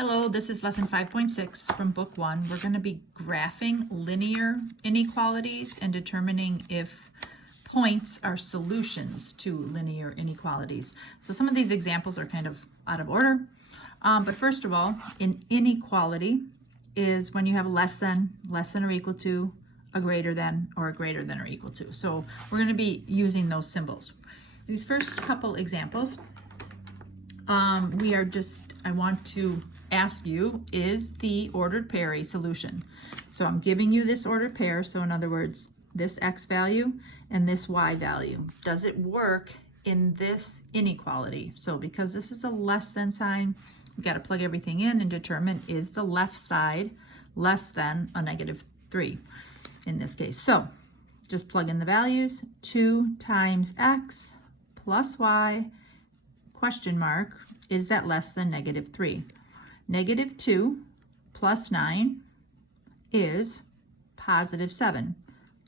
Hello, this is lesson 5.6 from book 1. We're going to be graphing linear inequalities and determining if points are solutions to linear inequalities. So some of these examples are kind of out of order. But first of all, an inequality is when you have a less than or equal to, a greater than, or a greater than or equal to. So we're going to be using those symbols. These first couple examples, I want to ask you, is the ordered pair a solution? So I'm giving you this ordered pair, so in other words, this x value and this y value. Does it work in this inequality? So because this is a less than sign, we got to plug everything in and determine, is the left side less than a -3 in this case? So just plug in the values. 2 times x plus y, question mark, is that less than -3? -2 plus 9 is +7.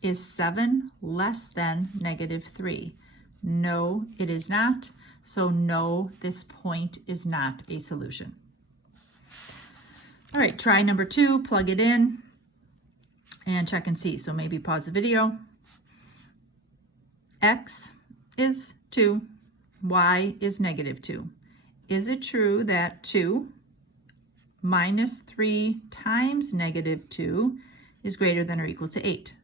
Is 7 less than -3? No, it is not. So no, this point is not a solution. All right, try number 2, plug it in and check and see. So maybe pause the video. X is 2, y is -2. Is it true that 2 minus 3 times -2 is greater than or equal to 8?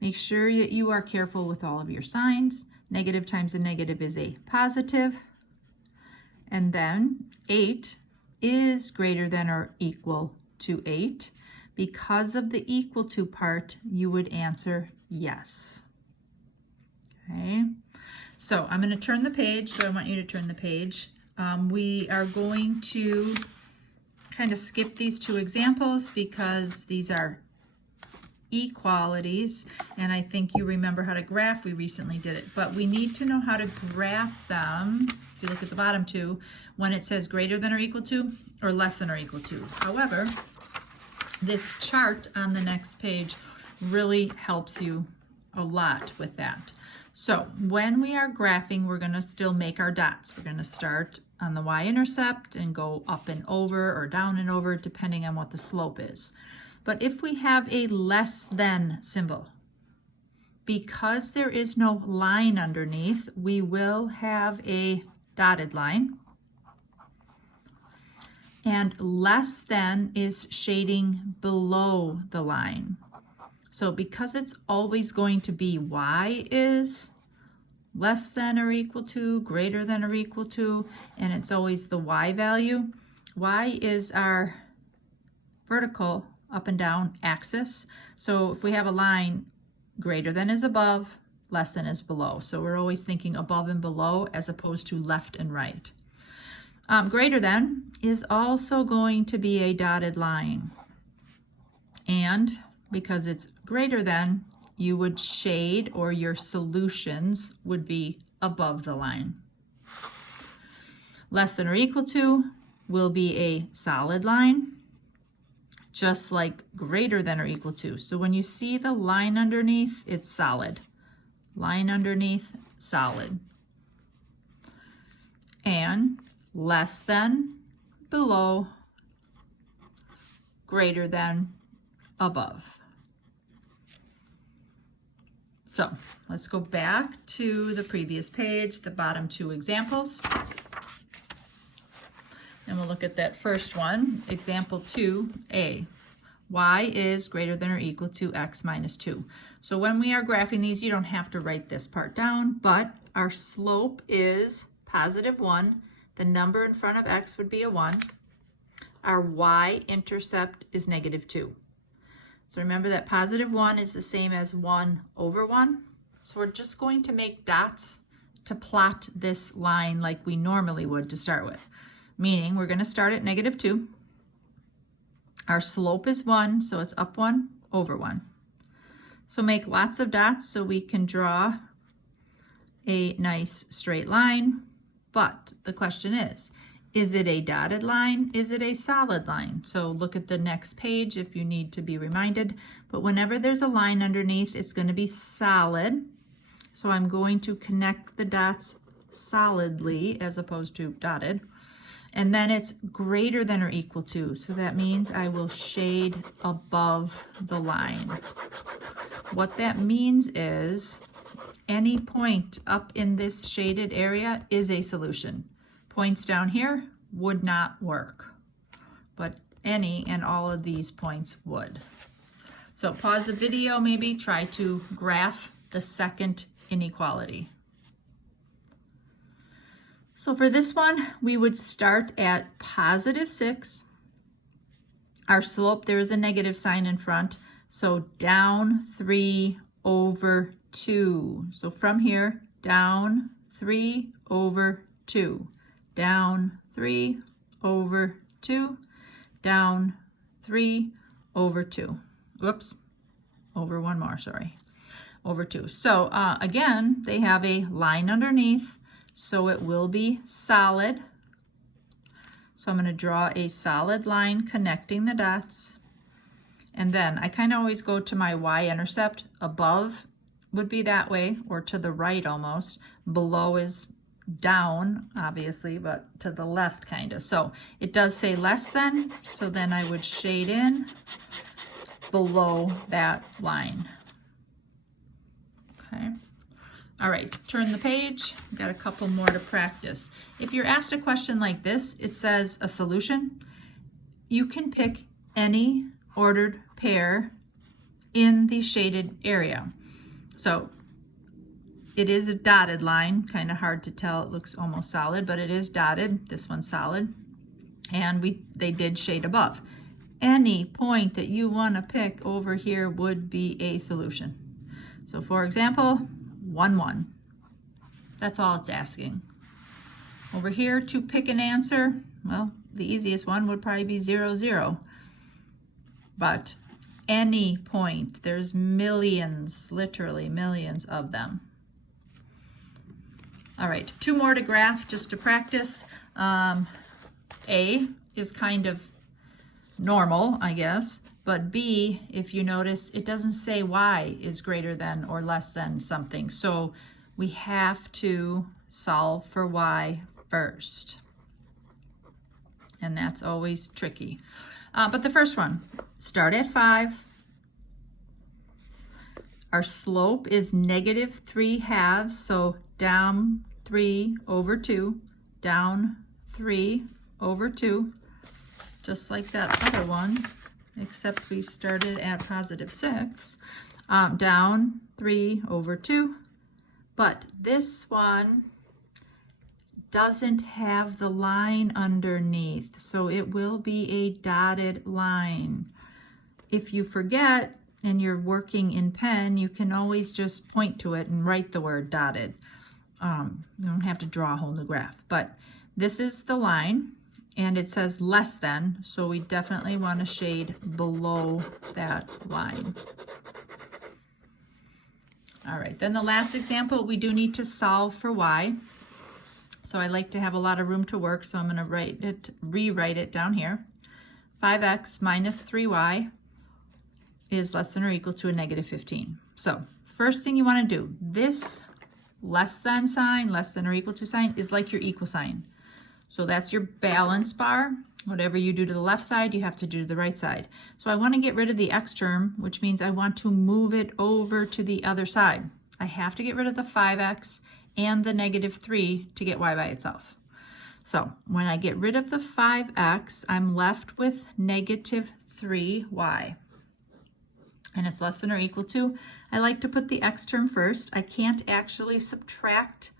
Make sure that you are careful with all of your signs. Negative times a negative is a positive. And then 8 is greater than or equal to 8. Because of the equal to part, you would answer yes. Okay, so I'm going to turn the page. So I want you to turn the page. We are going to kind of skip these 2 examples because these are equalities, and I think you remember how to graph. We recently did it, but we need to know how to graph them. If you look at the bottom 2, when it says greater than or equal to or less than or equal to. However, this chart on the next page really helps you a lot with that. So when we are graphing, we're going to still make our dots. We're going to start on the y-intercept and go up and over or down and over depending on what the slope is. But if we have a less than symbol, because there is no line underneath, we will have a dotted line. And less than is shading below the line. So because it's always going to be y is less than or equal to, greater than or equal to, and it's always the y value. Y is our vertical up and down axis. So if we have a line, greater than is above, less than is below. So we're always thinking above and below as opposed to left and right. Greater than is also going to be a dotted line. And because it's greater than, you would shade, or your solutions would be above the line. Less than or equal to will be a solid line, just like greater than or equal to. So when you see the line underneath, it's solid. Line underneath, solid. And less than, below, greater than, above. So let's go back to the previous page, the bottom 2 examples. And we'll look at that first one, example 2a. Y is greater than or equal to x minus 2. So when we are graphing these, you don't have to write this part down, but our slope is +1. The number in front of x would be a 1. Our y-intercept is -2. So remember that +1 is the same as 1 over 1. So we're just going to make dots to plot this line like we normally would to start with. Meaning we're going to start at -2. Our slope is 1, so it's up 1, over 1. So make lots of dots so we can draw a nice straight line. But the question is it a dotted line? Is it a solid line? So look at the next page if you need to be reminded. But whenever there's a line underneath, it's going to be solid. So I'm going to connect the dots solidly as opposed to dotted. And then it's greater than or equal to. So that means I will shade above the line. What that means is any point up in this shaded area is a solution. Points down here would not work, but any and all of these points would. So pause the video, maybe try to graph the second inequality. So for this one, we would start at positive 6. Our slope, there is a negative sign in front, so down 3 over 2. So from here, down 3 over 2, down 3 over 2, down 3 over 2. Whoops, over one more, sorry, over 2. So again, they have a line underneath, so it will be solid. So I'm going to draw a solid line connecting the dots. And then I kind of always go to my y-intercept. Above would be that way, or to the right almost. Below is down, obviously, but to the left kind of. So it does say less than, so then I would shade in below that line. Okay. All right, turn the page. We've got a couple more to practice. If you're asked a question like this, it says a solution. You can pick any ordered pair in the shaded area. So it is a dotted line, kind of hard to tell. It looks almost solid, but it is dotted. This one's solid. And they did shade above. Any point that you want to pick over here would be a solution. So for example, 1, 1. That's all it's asking. Over here, to pick an answer, well, the easiest one would probably be 0, 0. But any point, there's millions, literally millions of them. All right, 2 more to graph just to practice. A is kind of normal, I guess. But B, if you notice, it doesn't say y is greater than or less than something. So we have to solve for y first. And that's always tricky. But the first one, start at 5. Our slope is negative 3/2, so down 3 over 2, down 3 over 2, just like that other one. Except we started at positive 6, down 3 over 2. But this one doesn't have the line underneath, so it will be a dotted line. If you forget and you're working in pen, you can always just point to it and write the word dotted. You don't have to draw a whole new graph, but this is the line. And it says less than, so we definitely want to shade below that line. All right, then the last example, we do need to solve for y. So I like to have a lot of room to work, so I'm going to rewrite it down here. 5x minus 3y is less than or equal to a negative 15. So first thing you want to do, this less than sign, less than or equal to sign, is like your equal sign. So that's your balance bar. Whatever you do to the left side, you have to do to the right side. So I want to get rid of the x term, which means I want to move it over to the other side. I have to get rid of the 5x and the negative 3 to get y by itself. So when I get rid of the 5x, I'm left with negative 3y. And it's less than or equal to, I like to put the x term first. I can't actually subtract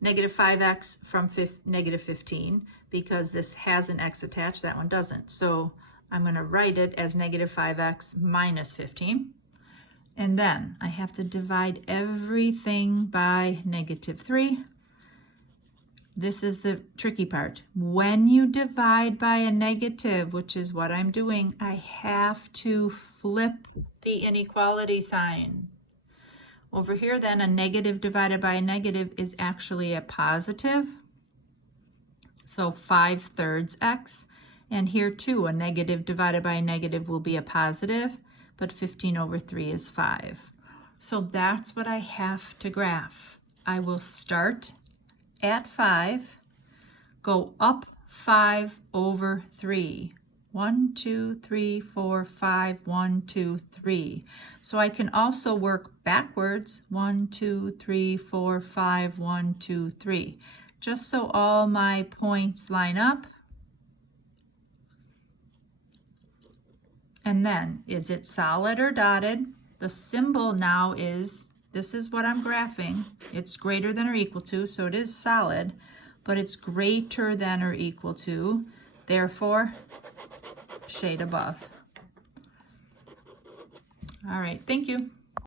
negative 5x from negative 15 because this has an x attached, that one doesn't. So I'm going to write it as negative 5x minus 15. And then I have to divide everything by negative 3. This is the tricky part. When you divide by a negative, which is what I'm doing, I have to flip the inequality sign. Over here then, a negative divided by a negative is actually a positive. So 5/3 x. And here too, a negative divided by a negative will be a positive, but 15 over 3 is 5. So that's what I have to graph. I will start at 5, go up 5 over 3. 1, 2, 3, 4, 5, 1, 2, 3. So I can also work backwards. 1, 2, 3, 4, 5, 1, 2, 3. Just so all my points line up. And then, is it solid or dotted? The symbol now is, this is what I'm graphing. It's greater than or equal to, so it is solid, but it's greater than or equal to, therefore, shade above. All right, thank you.